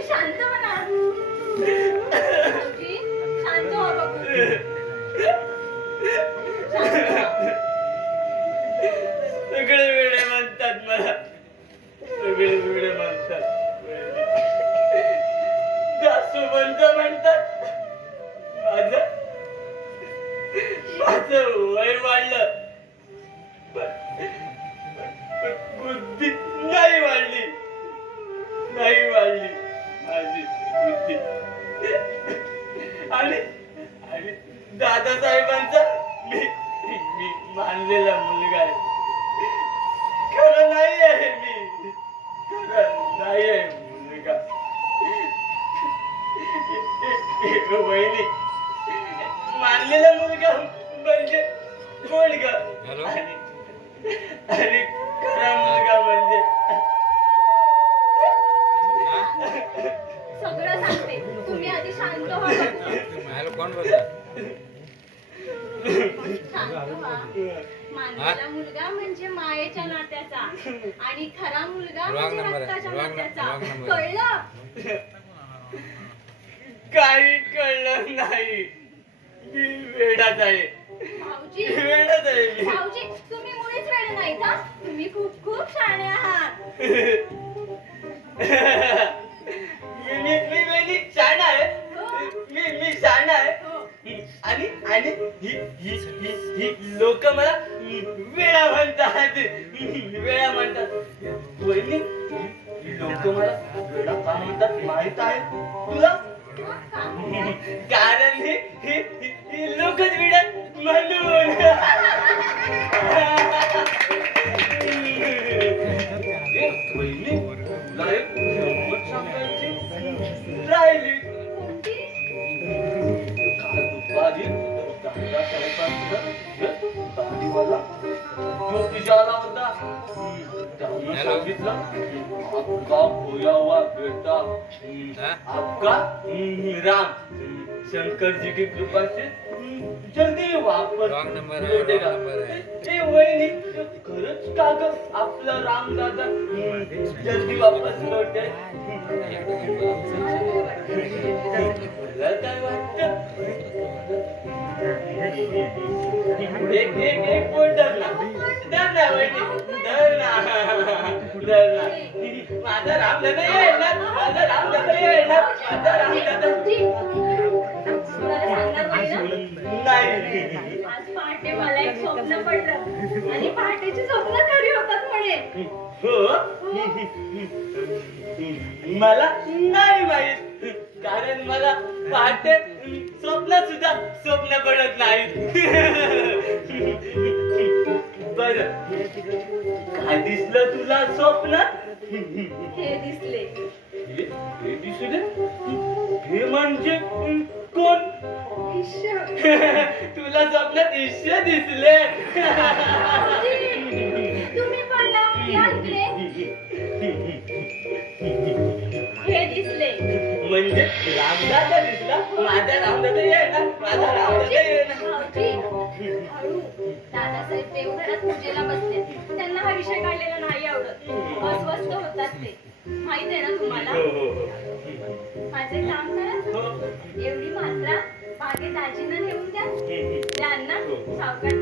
भाऊजी शांत म्हणा. भाऊजी शांत हो बघू. सगळे वेळे म्हणतात मला, सगळे वेळे म्हणतात. जासूबंद म्हणतात. माझं वय वाढलं, पण बुद्धी नाही वाढली, नाही वाढली माझी बुद्धी. आणि दादासाहेबांचा मी मानलेला मुलगा आहे. खरं नाही आहे मी, खरं नाही आहे मुलगा. वहिनी, मानलेला मुलगा म्हणजे कोण ग? आणि खरा मुलगा म्हणजे सगळं सांगते, तुम्ही आधी शांत व्हा बघू. कोण बोलतो? शांत व्हा. मानलेला मुलगा म्हणजे मायेच्या नात्याचा आणि खरा मुलगा म्हणजे रक्ताच्या नात्याचा. कळलं? काही कळलं नाही. मी वेडाच आहे, भाऊजी, वेडाच आहे मी. भाऊजी तुम्ही मुळीच वेडे नाहीत हा. तुम्ही खूप खूप शहाणे आहात. मी शहाणा आहे. मी शहाणा आहे. आणि ही लोक मला वेळा म्हणतात, वेळा म्हणतात. वहिनी, ही लोक मला वेळा का म्हणतात माहित आहे तुला? कारण ही लोकच वेळा म्हणून. वहिनी, तुला एक गंमत सांगायची राहिली. दुपारी दाढीवाला ज्योतिषाला होता. त्यानं सांगितलं, आपका खोया हुआ बेटा आपका राम शंकर जी की कृपा से जल्दी वापस लौटेगा. ते वहिनी, खरंच का ग आपला राम दादा जल्दी वापस लौटे? काय वाटतं? एक पोट धर ना, धर ना वहिनी, धर ना, धर ना. माझा राम दादा येणार, माझा राम दादा येणार, माझा राम दादा. नाही. आज पहाटे मला एक स्वप्न पडलं आणि पहाटेची स्वप्न खरी होतात म्हणे. हो, मला नाही माहित, कारण मला पहाटे स्वप्न सुद्धा स्वप्न पडत नाही. बर, काय दिसलं तुला स्वप्न? हे दिसले. हे दिसले? हे म्हणजे कोण? ईश्वर. तुला स्वप्नात ईश्वर दिसले? तुम्ही पण ना या इकडे. हे दिसले. म्हणजे रामदादा दिसला? माझा रामदादा येणार, माझा रामदादा येणार. भाऊजी, हळू. दादासाहेब देवघरात पूजेला बसले. त्यांना हा विषय काढलेला नाही आवडत. अस्वस्थ होतात ते. माहित आहे ना तुम्हाला? माझे काम करा. एवढी मात्रा बागेत दाजींना नेऊन द्या. त्यांना सावकाश